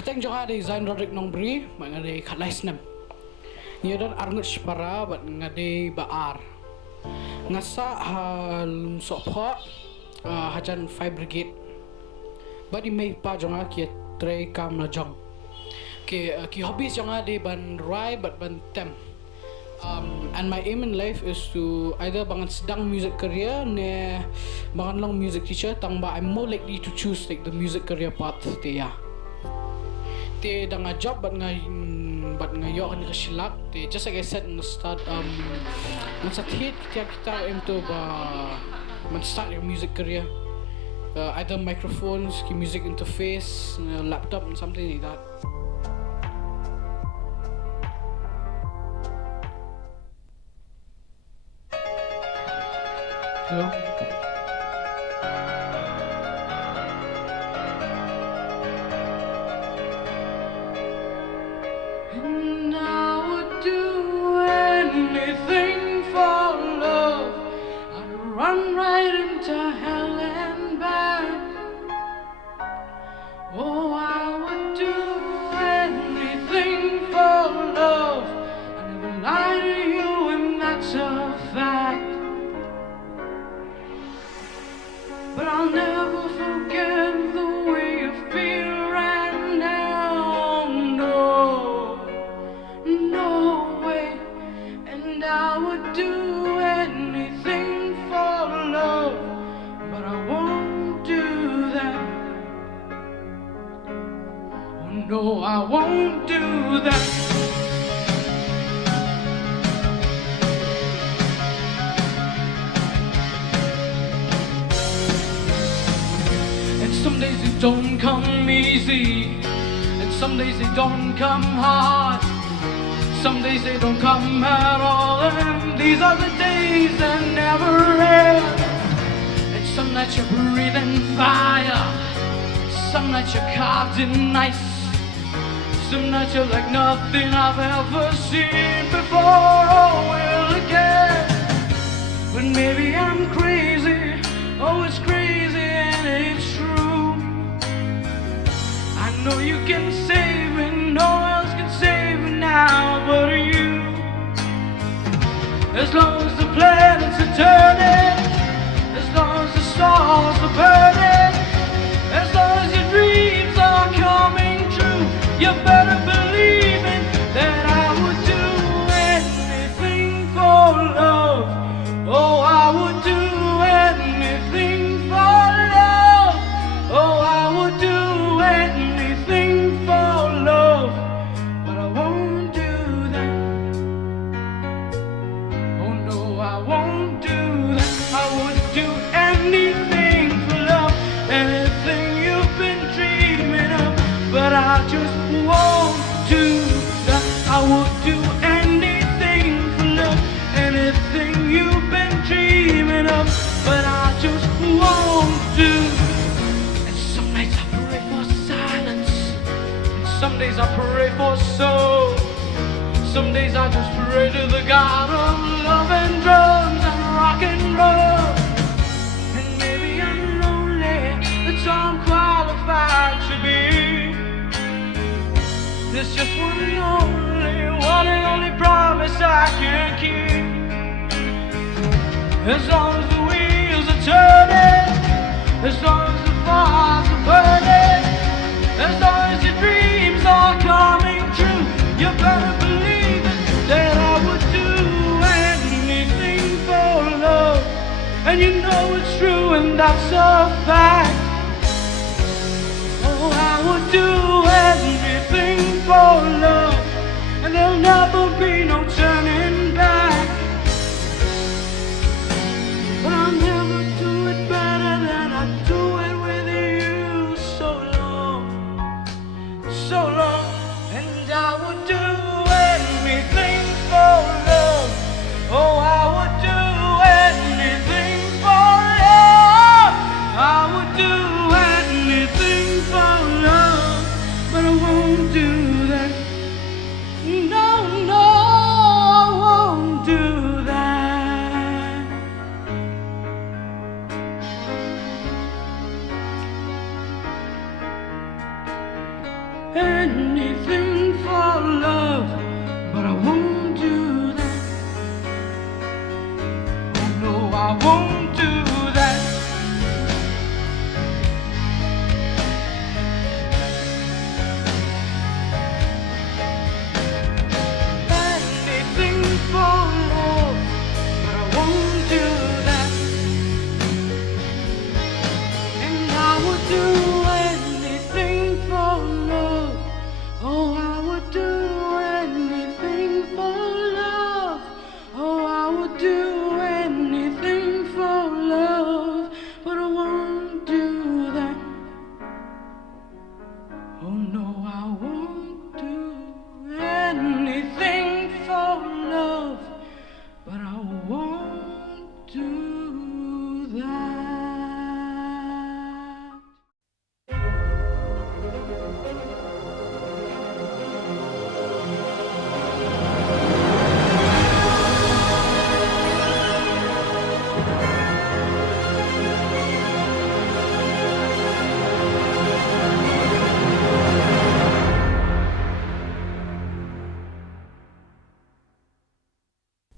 Kita juga ada design Roderick Nongbri, mengenai Finalist nem. Ia dan arngut separa, buat mengenai baar. Ngasa hal support hajan fire brigade. But di Mei pa juga kia tray kam lajong. Ki hobbies juga di ban rai, but ban tem. And my aim in life is to either bangan sedang music career ne bangan long music teacher tangba I'm more likely to choose like the music career path te ya te danga job but ngayo kan ka Shillong te just like I said in the start man sa hit kita aim to ba man start your music career either microphones ki music interface laptop and something like that. Hello? And I would do anything for love. I'd run right into hell and back. Oh, I would do anything for love. I never lie to you, and that's a fact. But I'll never forget the way you feel right now. No, no way. And I would do anything for love, but I won't do that. Oh no, I won't do that. Some days it don't come easy, and some days they don't come hard. Some days they don't come at all, and these are the days that never end. And some nights you're breathing fire, some nights you're carved in ice, some nights you're like nothing I've ever seen before or will again. But maybe I'm crazy, oh it's crazy and it's true. I know you can save me, no one else can save me now but you. As long as the planets are turning, as long as the stars are burning, as long as your dreams are coming true, you better believe it, that I would do anything for love. Oh, I would do anything for love. Oh, I would do anything for love, but I won't do that. Oh no, I won't do that. I would do anything for love, anything you've been dreaming of, but I just won't do that. I would do anything for love, anything you've been dreaming of, but I just won't do. And some nights I pray for silence, and some days I pray for soul. Some days I just pray to the God of love and drums and rock and roll. And maybe I'm lonely, that's all I'm qualified to be. There's just one and only promise I can keep. As long as the wheels are turning, as long as the fires are burning, as long as your dreams are coming true, you better believe it, that I would do anything for love. And you know it's true, and that's a fact. Oh, I would do anything for love, and there'll never be no turning back. But I'll never do it better than I do it with you. So long, so long. And I would do anything for love. Oh, I would do anything for love. I would do Hello.